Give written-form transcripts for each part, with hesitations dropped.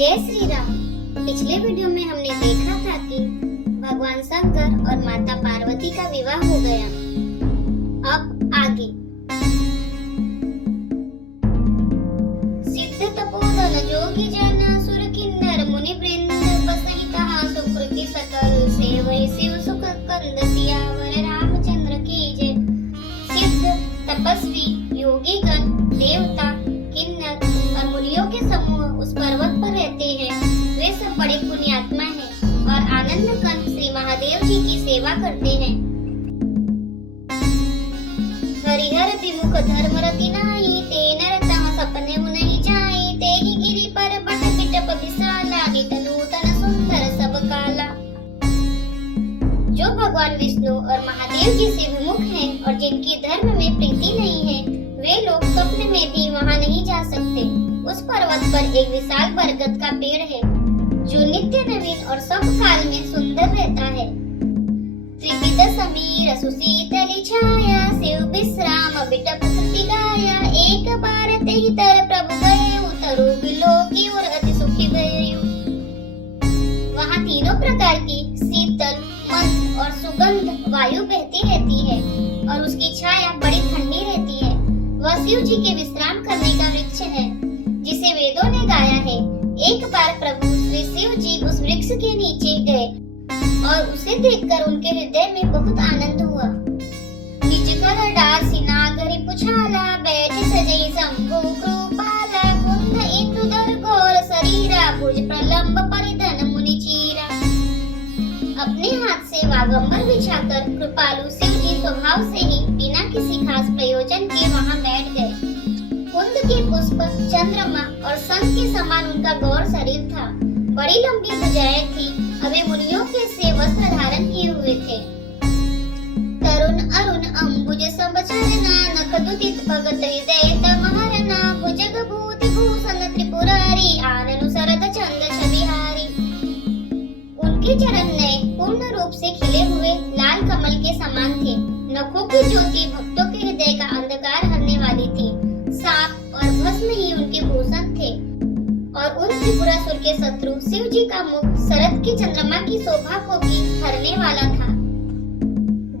जय श्री राम। पिछले वीडियो में हमने देखा था कि भगवान शंकर और माता पार्वती का विवाह हो गया। अब आगे सिद्ध तपोधन जोगी जन सुर किन्नर मुनि वृंद बसहिता सुकृति सकल सेवै शिव सुख कंद सियावर रामचंद्र की जय। सिद्ध तपस्वी योगी गण देवता किन्नर और मुनियों के समूह उस पर्वत पर रहते हैं। वे सब बड़े पुण्यात्मा हैं और आनंद कंद श्री महादेव जी की सेवा करते हैं। हरिहर विमुख धर्म रति नाई ते नरतः सपने नहीं जाए ते ही गिरि पर बट पिटप विशाला नित नूतन सुंदर सब काला। जो भगवान विष्णु और महादेव जी से विमुख हैं और जिनकी धर्म में प्रीति नहीं है, वे लोग स्वप्न में भी वहां नहीं जा सकते। उस पर्वत पर एक विशाल बरगद का पेड़ है जो नित्य नवीन और सब काल में सुंदर रहता है। त्रिविध समीर सुशीतली छाया शिव विश्राम बिटप स्तुति गाया। एक बार तेहि तर प्रभु गए उतरु बिलो की ओर अति सुखी भयु। वहाँ तीनों प्रकार की शीतल मंद और सुगंध वायु बहती रहती है और उसकी छाया बड़ी ठंडी रहती है। वह शिव जी के विश्राम करने का वृक्ष है जिसे वेदों ने गाया है। एक बार प्रभु श्री शिव जी उस वृक्ष के नीचे गए और उसे देखकर उनके हृदय में बहुत आनंद हुआ। निज कर डासी नागरी पुछाला बैठे सजई शंभु कृपाला। कुंद इंदुधर घोर शरीरा भुज प्रलंब परिधन मुनि चीरा। अपने हाथ से वागंबर बिछाकर कृपालु शिव जी स्वभाव से ही बिना किसी खास प्रयोजन के वहां बैठ गए। कुंद के पुष्प चंद्रमा और शंख के समान उनका गौर शरीर था। बड़ी लंबी भुजाएं थी। वे मुनियों के से वस्त्र धारण किए हुए थे। तरुण अरुण अंबुज सब चरना नख दुदित भगत हृदय तमहरना। भुजग भूति भूषण त्रिपुरारी आननु सरद चंद छविहारी। उनके चरण नए पूर्ण रूप से खिले हुए लाल कमल के समान थे। नखों की ज्योति भक्तों के हृदय का अंधकार हरने वाली थी। सांप और भस्म ही उनके भूषण थे और उन त्रिपुरासुर के शत्रु शिव जी का मुख शरद के चंद्रमा की शोभा को भी हरने वाला था।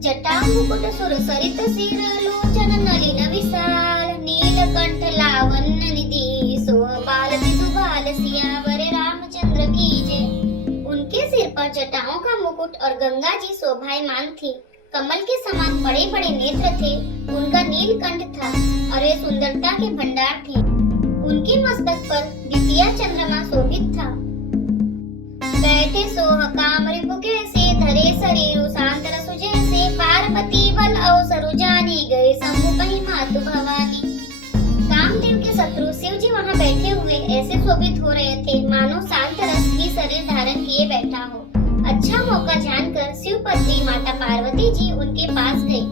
जटा मुकुट सुर सरित सिर लोचन नलिन विशाल। नीलकंठ लावण्य निधि सोहबाल बिधुबाल सियावर रामचंद्र की जय। उनके सिर पर जटाओं का मुकुट और गंगा जी शोभायमान थी। कमल के समान बड़े बड़े नेत्र थे। उनका नीलकंठ था और वे सुंदरता के भंडार थे। उनके मस्तक पर द्वितीय चंद्रमा शोभित था। बैठे सोह काम रिपु कैसे धरे शरीरु शांत रसु जैसे। पार्वती बल अवसरु जानी गए शंभु कहीं मातु भवानी। कामदेव के शत्रु शिव जी वहाँ बैठे हुए ऐसे शोभित हो रहे थे मानो शांत रस ही शरीर धारण किए बैठा हो। अच्छा मौका जानकर शिव पत्नी माता पार्वती जी उनके पास गई।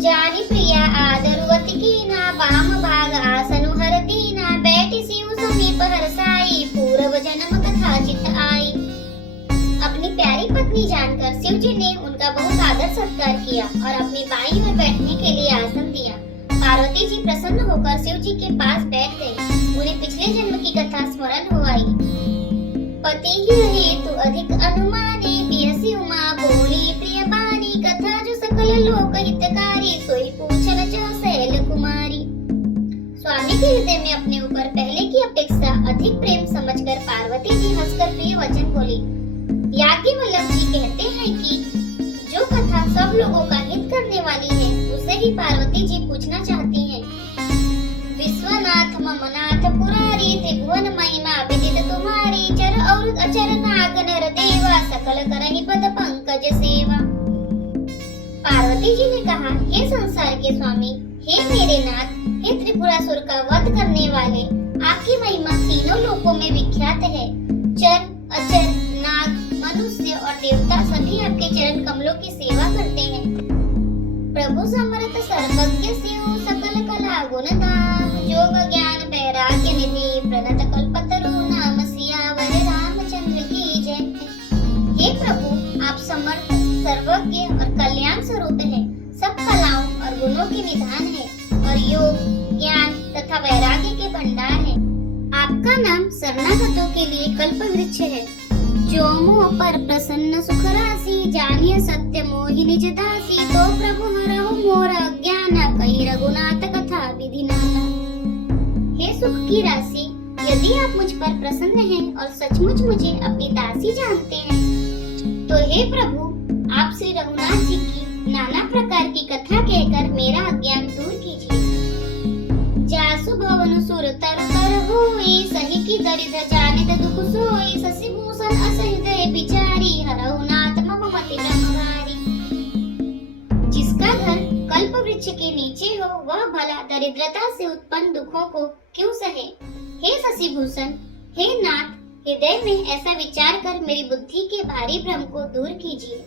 जानी प्रिया आदरुवति कीना वाम भाग आसनु हर दीना। बैठी शिव समीप हरसाई पूर्व जन्म कथा चित आई। अपनी प्यारी पत्नी जानकर शिव जी ने उनका बहुत आदर सत्कार किया और अपनी बाईं ओर बैठने के लिए आसन दिया। पार्वती जी प्रसन्न होकर शिव जी के पास बैठ गई। उन्हें पिछले जन्म की कथा स्मरण हो आई। पति ही हेतु अधिक अनुमाने पियसी उमा बोली प्रिय बानी। कथा जो सकल लोक हितकारी सोई पूछन जो शैल कुमारी। स्वामी के हृदय में अपने ऊपर पहले की अपेक्षा अधिक प्रेम समझकर पार्वती जी हंसकर प्रिय वचन बोली। याज्ञवल्लभ जी कहते हैं कि जो कथा सब लोगों का हित करने वाली है उसे ही पार्वती जी पूछना चाहती हैं। विश्वनाथ ममनाथ पुरारी त्रिभुवन महिमा विदित तुम्हारी। चर और अचर नाग नर देवा सकल करहि पद पंकज सेवा। पार्वती जी ने कहा, हे संसार के स्वामी, हे मेरे नाथ, हे त्रिपुरासुर का वध करने वाले, आपकी महिमा तीनों लोकों में विख्यात है। चर अचर नाग मनुष्य और देवता सभी आपके चरण कमलों की सेवा करते हैं। प्रभु समर्थ सर्वज्ञ शिव सकल कला गुण धाम। योग ज्ञान वैराग्य निधि प्रणत कल्पतरु नाम सियावर रामचंद्र की जय। हे प्रभु, आप समर्थ सर्वज्ञ और कल्याण स्वरूप हैं। सब कलाओं और गुणों के निधान है और योग ज्ञान तथा वैराग्य के भंडार जिसका नाम शरणागतों के लिए कल्प वृक्ष है। जो मोह पर प्रसन्न सुख राशि, जानिए सत्य मोहि निज दासी। तो प्रभु हरहु मोर अज्ञान, कही रघुनाथ कथा विधि नाना। हे सुख की राशि, यदि आप मुझ पर प्रसन्न हैं और सचमुच मुझे अपनी दासी जानते हैं, तो हे प्रभु, आप श्री रघुनाथ जी की नाना प्रकार की कथा कहकर मेरा अज्ञान दूर कीजिए। जासु भवन सुर तर तर होई, सही की दरिद्र जानित दुख सोई। शशि भूषण असहृदय बिचारी, हरहु नाथ मम मति ब्रह्मवारी। जिसका घर कल्प वृक्ष के नीचे हो, वह भला दरिद्रता से उत्पन्न दुखों को क्यों सहे। हे शशि भूषण, हे नाथ, हृदय में ऐसा विचार कर मेरी बुद्धि के भारी भ्रम को दूर कीजिए।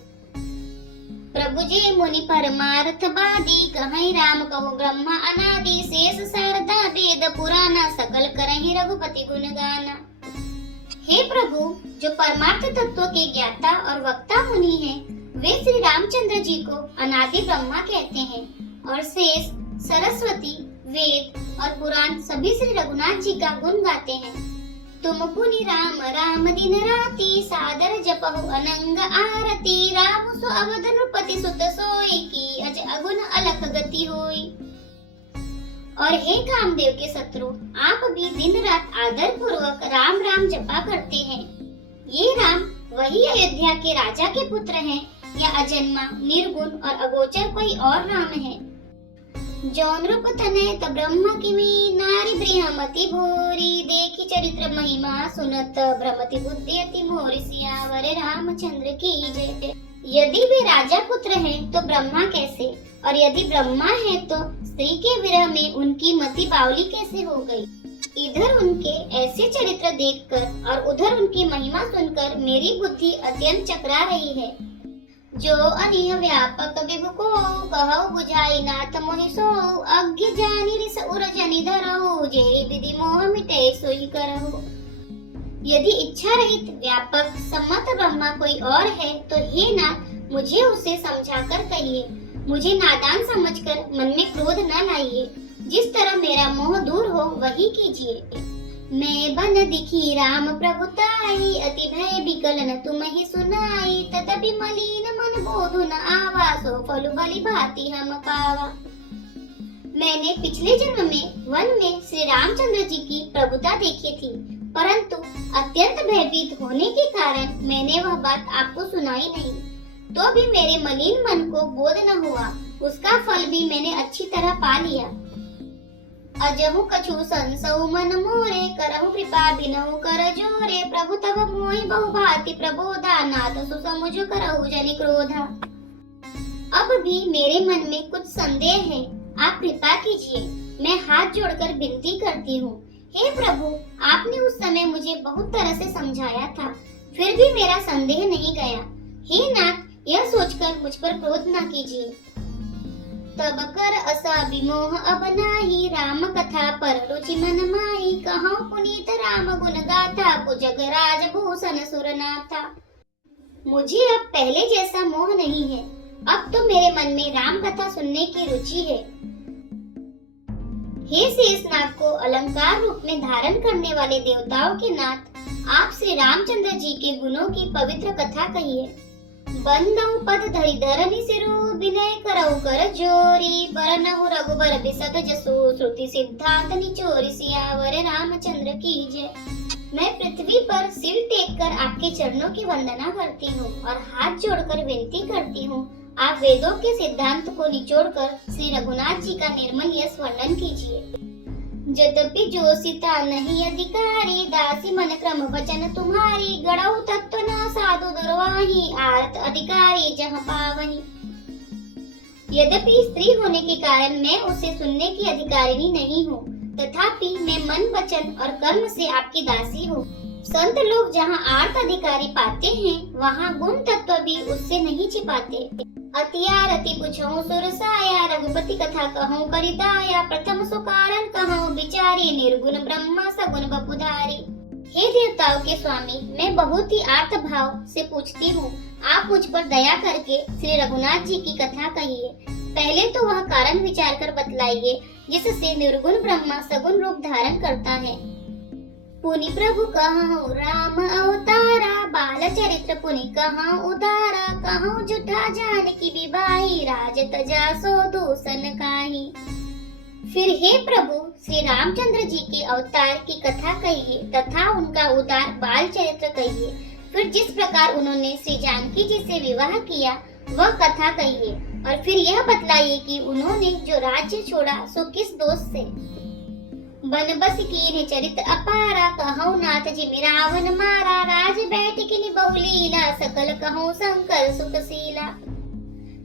प्रभु जे मुनि परमार्थवादी, कहीं राम कहु ब्रह्मा अनादि। शेष शारदा वेद पुराना, सकल करहि रघुपति गुण गाना। हे प्रभु, जो परमार्थ तत्व के ज्ञाता और वक्ता मुनि हैं, वे श्री रामचंद्र जी को अनादि ब्रह्मा कहते हैं और शेष, सरस्वती, वेद और पुराण सभी श्री रघुनाथ जी का गुण गाते हैं। तुम पुनि राम राम दिन राति, सादर जपहु अनंग आरती। राम सो अवध नृपति सुत सोई, की अज अगुन अलख गति होई। और हे कामदेव के शत्रु, आप भी दिन रात आदर पूर्वक राम राम जपा करते हैं। ये राम वही अयोध्या के राजा के पुत्र हैं या अजन्मा, निर्गुण और अगोचर कोई और राम है। जौन रूप तनय त ब्रह्म किमी, नारी बृहमति भोरी। देखी चरित्र महिमा सुनत, भ्रमति बुद्धि अति मोरी। सियावर रामचंद्र की जय। यदि वे राजा पुत्र हैं तो ब्रह्मा कैसे, और यदि ब्रह्मा है तो स्त्री के विरह में उनकी मति बावली कैसे हो गई। इधर उनके ऐसे चरित्र देखकर और उधर उनकी महिमा सुनकर मेरी बुद्धि अत्यंत चकरा रही है। जो अनिह व्यापक विभु को, कहु बुझाई नाथ मोहि सो। अज्ञ जानी रिस उर जनि धरहु, जे विधि मोह मिटे सोई करहु। यदि इच्छा रहित व्यापक सम्मत ब्रह्मा कोई और है तो हे नाथ, मुझे उसे समझाकर कहिए। मुझे नादान समझकर मन में क्रोध न लाइए। जिस तरह मेरा मोह दूर हो वही कीजिए। मैं बन दिखी राम प्रभुताई, अति भय विकल न तुम ही सुनाई। तदपि मलिन मन बोधु न आवा, सो फलु बलि भांति हम पावा। मैंने पिछले जन्म में वन में श्री रामचंद्र जी की प्रभुता देखी थी, परंतु अत्यंत भयभीत होने के कारण मैंने वह बात आपको सुनाई नहीं। तो भी मेरे मलिन मन को बोध न हुआ, उसका फल भी मैंने अच्छी तरह पा लिया। अजहु कछु संसौ मन मोरे, करहु कृपा बिनहु कर जोरे। प्रभु तब मोहि बहु भांति प्रबोधा, नाथ सुसमुझ करहु जनि क्रोधा। अब भी मेरे मन में कुछ संदेह है, आप कृपा कीजिए। मैं हाथ जोड़कर विनती करती हूँ। हे प्रभु, आपने उस समय मुझे बहुत तरह से समझाया था, फिर भी मेरा संदेह नहीं गया। हे नाथ, यह सोचकर मुझ पर क्रोध न कीजिए। तब कर असा विमोह अब नाही, राम कथा पर रुचि मन माही। कहूँ पुनीत राम गुण गाथा, पुजग राज भूषण सुरनाथा। मुझे अब पहले जैसा मोह नहीं है, अब तो मेरे मन में राम कथा सुनने की रुचि है। हे शेषनाग को अलंकार रूप में धारण करने वाले देवताओं के नाथ, आप श्री रामचंद्र जी के गुणों की पवित्र कथा कहिए। बंदौ पद धरि धरनि सिरु, विनय करहु कर जोरी। बरनहु रघुबर बिसत जसु, श्रुति सिद्धांत निचोरी। सियावर रामचंद्र की जय। मैं पृथ्वी पर सिर टेक कर आपके चरणों की वंदना करती हूँ और हाथ जोड़कर विनती करती हूँ, आप वेदों के सिद्धांत को निचोड़कर श्री रघुनाथ जी का निर्मल यश वर्णन कीजिए। यद्यपि जो सीता नहीं अधिकारी, दासी मन क्रम वचन तुम्हारी। गढ़ऊ तत्व न साधु दुर्वाही, आरत अधिकारी जहाँ पावही। यद्यपि स्त्री होने के कारण मैं उसे सुनने की अधिकारिणी नहीं हूँ, तथापि मैं मन वचन और कर्म से आपकी दासी हूँ। संत लोग जहाँ आर्त अधिकारी पाते हैं, वहाँ गुण तत्व भी उससे नहीं छिपाते। अतियारति पुछहु सुरसाया, रघुपति कथा कहूँ करिताया। प्रथम सो कारण कहूँ विचारी, निर्गुण ब्रह्मा सगुण बपुधारी। हे देवताओं के स्वामी, मैं बहुत ही आर्त भाव से पूछती हूँ, आप मुझ पर दया करके श्री रघुनाथ जी की कथा कहिए। पहले तो वह कारण विचार कर बतलाइए जिससे निर्गुण ब्रह्मा सगुण रूप धारण करता है। पुनि प्रभु कहूँ राम अवतारा, बाल चरित्र पुनि कहूँ उदारा, कहूँ जुठा जानकी विवाही, राज तजा सो दूषण काही। फिर हे प्रभु श्री रामचंद्र जी के अवतार की कथा कहिए तथा उनका उदार बाल चरित्र कहिए। फिर जिस प्रकार उन्होंने श्री जानकी जी से विवाह किया वह कथा कहिए, और फिर यह बतलाइए कि उन्होंने जो राज्य छोड़ा सो किस दोष से। बन बस कीन्ह चरित्र अपारा, कहूँ नाथ जी रावण मारा, राज बैठ की बहुलीला, सकल कहूँ शंकर सुखशीला।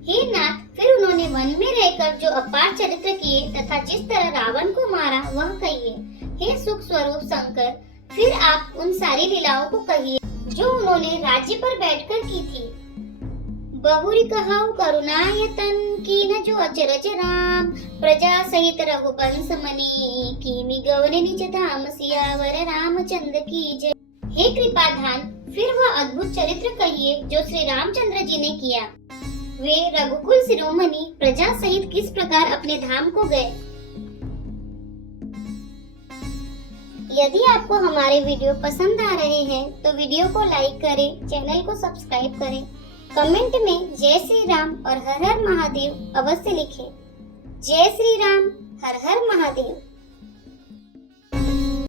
हे नाथ, फिर उन्होंने वन में रहकर जो अपार चरित्र किए तथा जिस तरह रावण को मारा वह कहिए। हे सुख स्वरूप शंकर, फिर आप उन सारी लीलाओं को कहिए जो उन्होंने राज्य पर बैठकर की थी। बहुरी कहूँ करुणायतन, कीन जो अचरज राम, प्रजा सहित रघुवंश मणि, कीनी गवन निज धाम, सियावर रामचंद्र की जय। हे कृपाधान, फिर वह अद्भुत चरित्र कहिए जो श्री रामचंद्र जी ने किया। वे रघुकुल शिरोमणि प्रजा सहित किस प्रकार अपने धाम को गए। यदि आपको हमारे वीडियो पसंद आ रहे हैं तो वीडियो को लाइक करें, चैनल को सब्सक्राइब करें, कमेंट में जय श्री राम और हर हर महादेव अवश्य लिखें। जय श्री राम, हर हर महादेव।